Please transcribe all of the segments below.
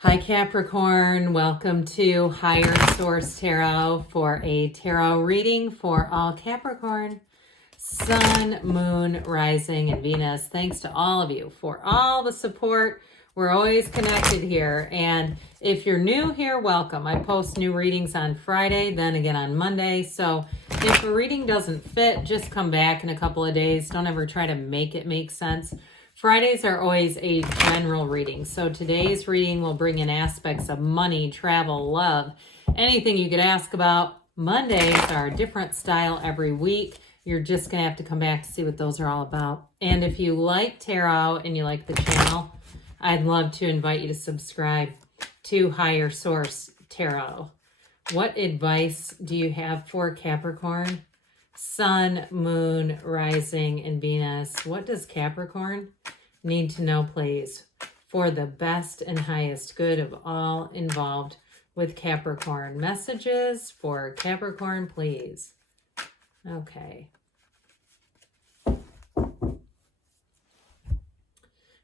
Hi Capricorn, welcome to Higher Source Tarot for a tarot reading for all Capricorn, Sun, Moon, Rising, and Venus. Thanks to all of you for all the support. We're always connected here, and if you're new here, welcome. I post new readings on Friday, then again on Monday, so if a reading doesn't fit, just come back in a couple of days. Don't ever try to make it make sense. Fridays are always a general reading, so today's reading will bring in aspects of money, travel, love, anything you could ask about. Mondays are a different style every week. You're just going to have to come back to see what those are all about. And if you like tarot and you like the channel, I'd love to invite you to subscribe to Higher Source Tarot. What advice do you have for Capricorn? Sun, Moon, Rising, and Venus. What does Capricorn need to know, please, for the best and highest good of all involved with Capricorn? Messages for Capricorn, please. Okay. All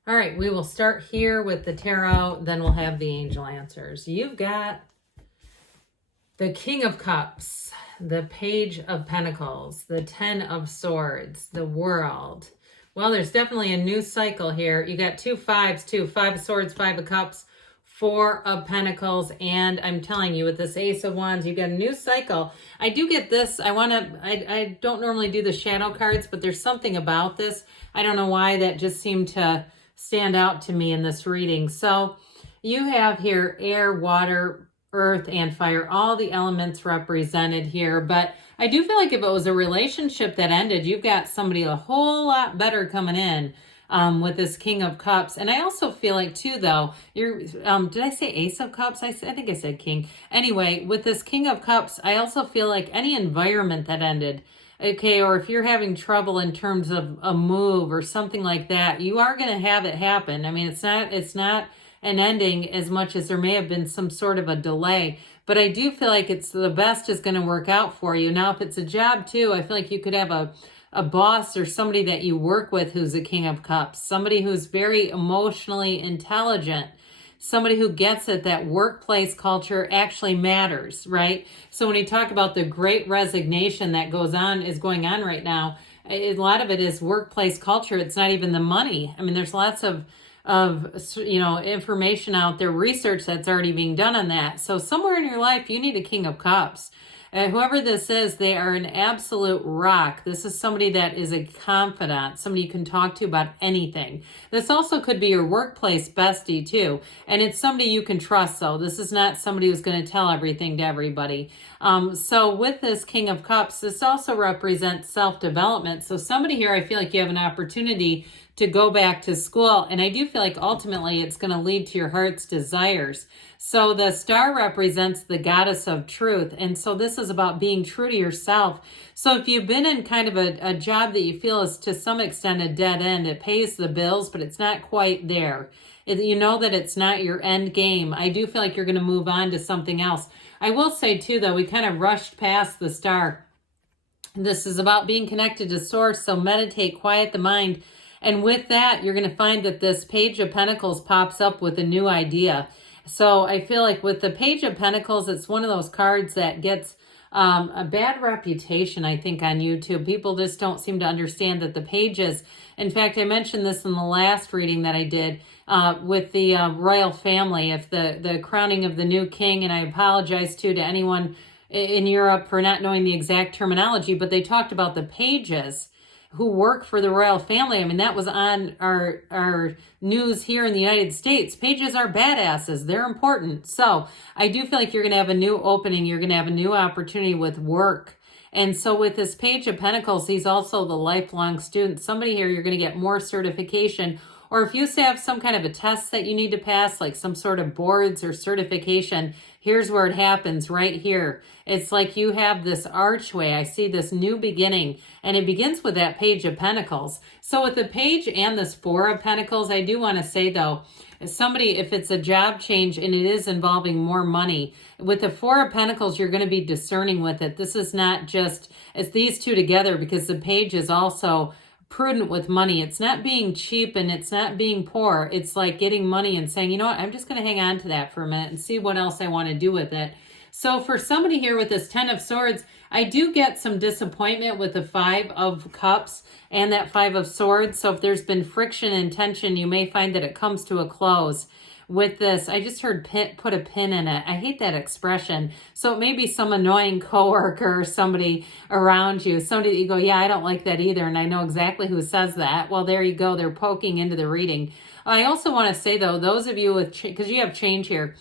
right, we will start here with the tarot, then we'll have the angel answers. You've got the King of Cups, the Page of Pentacles, the Ten of Swords, the World. Well, there's definitely a new cycle here. You got two fives, too. Five of Swords, Five of Cups, Four of Pentacles, and I'm telling you, with this Ace of Wands, you got a new cycle. I do get this. I don't normally do the shadow cards, but there's something about this. I don't know why that just seemed to stand out to me in this reading. So you have here air, water, earth, and fire, all the elements represented here. But I do feel like if it was a relationship that ended, you've got somebody a whole lot better coming in with this King of Cups. And I also feel like too, though, did I say Ace of Cups? I think I said King. Anyway, with this King of Cups, I also feel like any environment that ended, okay, or if you're having trouble in terms of a move or something like that, you are going to have it happen. I mean, it's not an ending as much as there may have been some sort of a delay, but I do feel like it's the best is going to work out for you. Now, if it's a job too, I feel like you could have a boss or somebody that you work with who's a King of Cups, somebody who's very emotionally intelligent, somebody who gets it that workplace culture actually matters, right? So when you talk about the great resignation that is going on right now, a lot of it is workplace culture. It's not even the money. I mean, there's lots of information out there, research that's already being done on that. So somewhere in your life, you need a King of Cups. Whoever this is, they are an absolute rock. This is somebody that is a confidant, somebody you can talk to about anything. This also could be your workplace bestie too. And it's somebody you can trust, though. This is not somebody who's going to tell everything to everybody. So with this King of Cups, this also represents self-development. So somebody here, I feel like you have an opportunity to go back to school. And I do feel like ultimately it's going to lead to your heart's desires. So the star represents the goddess of truth. And so this is about being true to yourself. So if you've been in kind of a job that you feel is to some extent a dead end, it pays the bills, but it's not quite there. You know that it's not your end game. I do feel like you're going to move on to something else. I will say too, though, we kind of rushed past the star. This is about being connected to source. So meditate, quiet the mind. And with that, you're going to find that this Page of Pentacles pops up with a new idea. So I feel like with the Page of Pentacles, it's one of those cards that gets a bad reputation, I think, on YouTube. People just don't seem to understand that the pages, in fact, I mentioned this in the last reading that I did with the royal family, if the crowning of the new king, and I apologize to anyone in Europe for not knowing the exact terminology, but they talked about the pages who work for the royal family. I mean, that was on our news here in the United States. Pages are badasses. They're important. So I do feel like you're going to have a new opening. You're going to have a new opportunity with work. And so with this Page of Pentacles, he's also the lifelong student. Somebody here, you're going to get more certification. Or if you have some kind of a test that you need to pass, like some sort of boards or certification, here's where it happens right here. It's like you have this archway. I see this new beginning, and it begins with that Page of Pentacles. So with the Page and this Four of Pentacles, I do want to say, though, somebody, if it's a job change and it is involving more money, with the Four of Pentacles, you're going to be discerning with it. This is not just, it's these two together, because the Page is also prudent with money. It's not being cheap and it's not being poor. It's like getting money and saying, you know what, I'm just going to hang on to that for a minute and see what else I want to do with it. So for somebody here with this 10 of Swords, I do get some disappointment with the 5 of Cups and that 5 of Swords. So if there's been friction and tension, you may find that it comes to a close. With this, I just heard put a pin in it. I hate that expression. So it may be some annoying coworker or somebody around you. Somebody you go, yeah, I don't like that either. And I know exactly who says that. Well, there you go. They're poking into the reading. I also want to say, though, those of you with, because you have change here,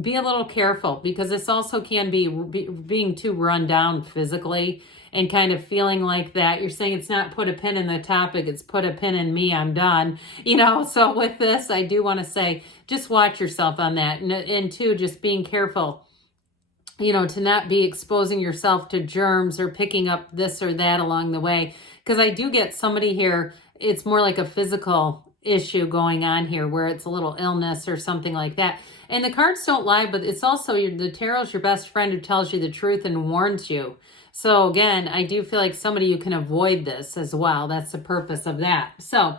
be a little careful, because this also can be being too run down physically and kind of feeling like that. You're saying it's not put a pin in the topic, it's put a pin in me, I'm done. You know, so with this, I do want to say, just watch yourself on that. And two, just being careful, you know, to not be exposing yourself to germs or picking up this or that along the way. Because I do get somebody here, it's more like a physical issue going on here where it's a little illness or something like that. And the cards don't lie, but it's also the tarot's your best friend who tells you the truth and warns you. So again, I do feel like somebody you can avoid this as well. That's the purpose of that. So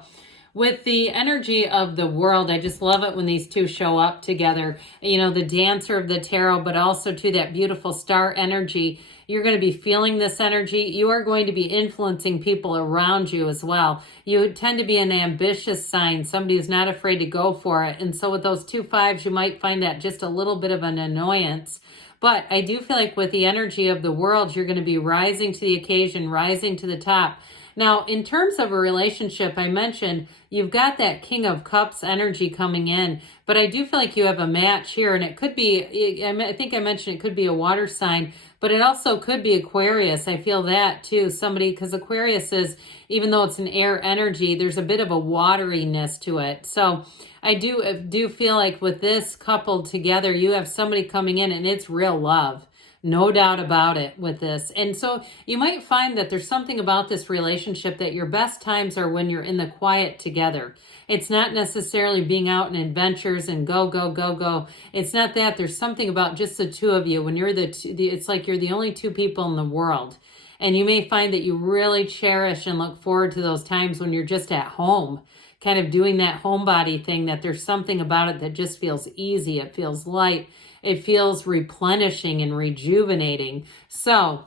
with the energy of the world, I just love it when these two show up together. You know, the dancer of the tarot, but also to that beautiful star energy. You're going to be feeling this energy. You are going to be influencing people around you as well. You tend to be an ambitious sign, somebody who's not afraid to go for it. And so with those 2 5s, you might find that just a little bit of an annoyance. But I do feel like with the energy of the world, you're going to be rising to the occasion, rising to the top. Now, in terms of a relationship, I mentioned you've got that King of Cups energy coming in, but I do feel like you have a match here, and it could be, I think I mentioned it could be a water sign, but it also could be Aquarius. I feel that too, somebody, because Aquarius is, even though it's an air energy, there's a bit of a wateriness to it. So I do feel like with this coupled together, you have somebody coming in and it's real love. No doubt about it with this. And so you might find that there's something about this relationship that your best times are when you're in the quiet together. It's not necessarily being out in adventures and go, go, go, go. It's not that. There's something about just the two of you. When you're it's like you're the only two people in the world. And you may find that you really cherish and look forward to those times when you're just at home, kind of doing that homebody thing, that there's something about it that just feels easy. It feels light. It feels replenishing and rejuvenating. So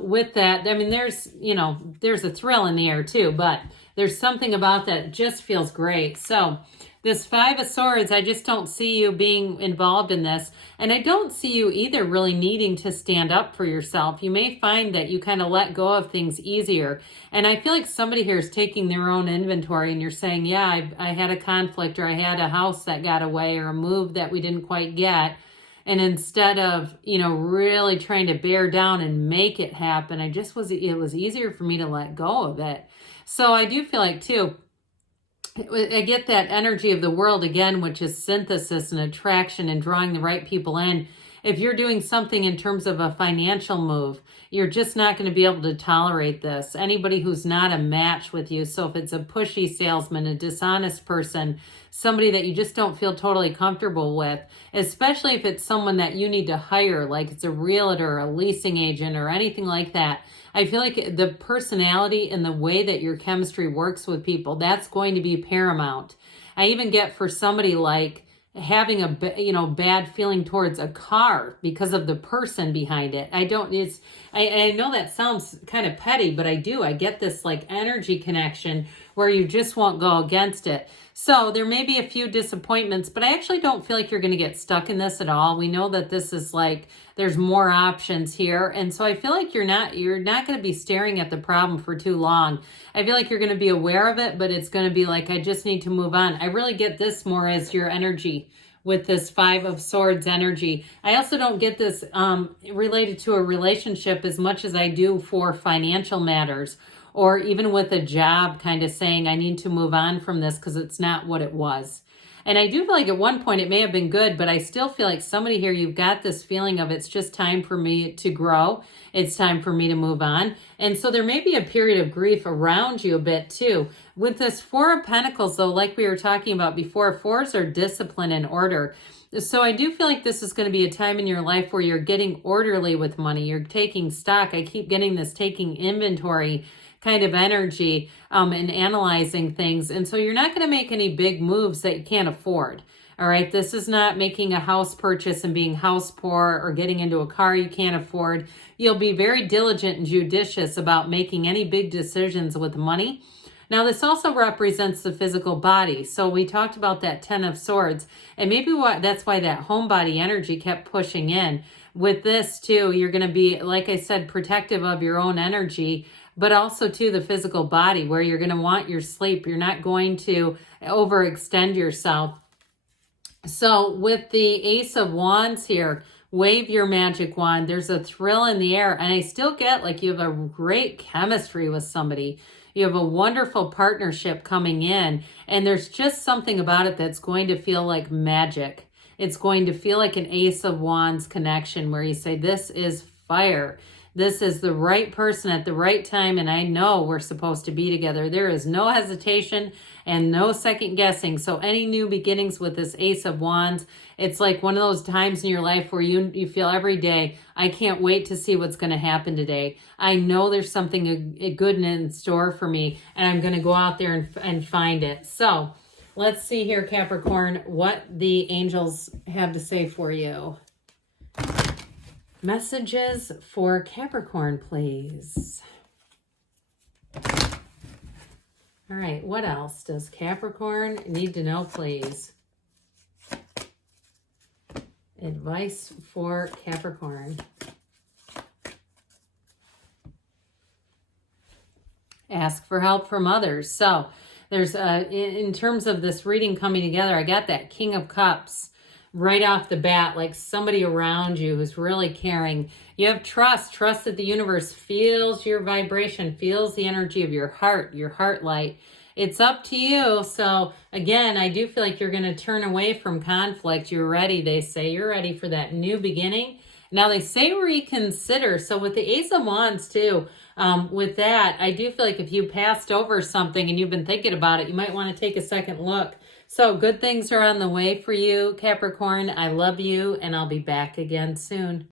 with that, I mean, there's a thrill in the air too, but there's something about that just feels great. So this 5 of Swords, I just don't see you being involved in this. And I don't see you either really needing to stand up for yourself. You may find that you kind of let go of things easier. And I feel like somebody here is taking their own inventory and you're saying, yeah, I had a conflict, or I had a house that got away, or a move that we didn't quite get. And instead of, really trying to bear down and make it happen, it was easier for me to let go of it. So I do feel like too, I get that energy of the world again, which is synthesis and attraction and drawing the right people in. If you're doing something in terms of a financial move, you're just not going to be able to tolerate this. Anybody who's not a match with you. So if it's a pushy salesman, a dishonest person, somebody that you just don't feel totally comfortable with, especially if it's someone that you need to hire, like it's a realtor, a leasing agent, or anything like that. I feel like the personality and the way that your chemistry works with people, that's going to be paramount. I even get for somebody like having a bad feeling towards a car because of the person behind it. I know that sounds kind of petty, but I get this like energy connection where you just won't go against it. So there may be a few disappointments, but I actually don't feel like you're going to get stuck in this at all. We know that this is like, there's more options here. And so I feel like you're not going to be staring at the problem for too long. I feel like you're going to be aware of it, but it's going to be like, I just need to move on. I really get this more as your energy with this 5 of Swords energy. I also don't get this related to a relationship as much as I do for financial matters, or even with a job, kind of saying, I need to move on from this because it's not what it was. And I do feel like at one point it may have been good, but I still feel like somebody here, you've got this feeling of it's just time for me to grow. It's time for me to move on. And so there may be a period of grief around you a bit too. With this 4 of Pentacles though, like we were talking about before, 4s are discipline and order. So I do feel like this is going to be a time in your life where you're getting orderly with money. You're taking stock. I keep getting this taking inventory kind of energy and analyzing things. And so you're not going to make any big moves that you can't afford. All right, this is not making a house purchase and being house poor or getting into a car you can't afford. You'll be very diligent and judicious about making any big decisions with money. Now, this also represents the physical body. So we talked about that 10 of Swords, and maybe that's why that homebody energy kept pushing in. With this, too, you're going to be, like I said, protective of your own energy, but also, too, the physical body, where you're going to want your sleep. You're not going to overextend yourself. So with the Ace of Wands here, wave your magic wand. There's a thrill in the air, and I still get like you have a great chemistry with somebody. You have a wonderful partnership coming in, and there's just something about it that's going to feel like magic. It's going to feel like an Ace of Wands connection where you say, this is fire. This is the right person at the right time, and I know we're supposed to be together. There is no hesitation and no second guessing. So any new beginnings with this Ace of Wands, it's like one of those times in your life where you feel every day, I can't wait to see what's going to happen today. I know there's something good in store for me, and I'm going to go out there and find it. So let's see here, Capricorn, what the angels have to say for you. Messages for Capricorn, please. All right, what else does Capricorn need to know, please? Advice for Capricorn. Ask for help from others. So there's, in terms of this reading coming together, I got that King of Cups right off the bat, like somebody around you who's really caring. You have trust that the universe feels your vibration, feels the energy of your heart light. It's up to you. So again, I do feel like you're going to turn away from conflict. You're ready. They say you're ready for that new beginning. Now they say reconsider. So with the Ace of Wands too, with that, I do feel like if you passed over something and you've been thinking about it, you might want to take a second look. So good things are on the way for you, Capricorn. I love you, and I'll be back again soon.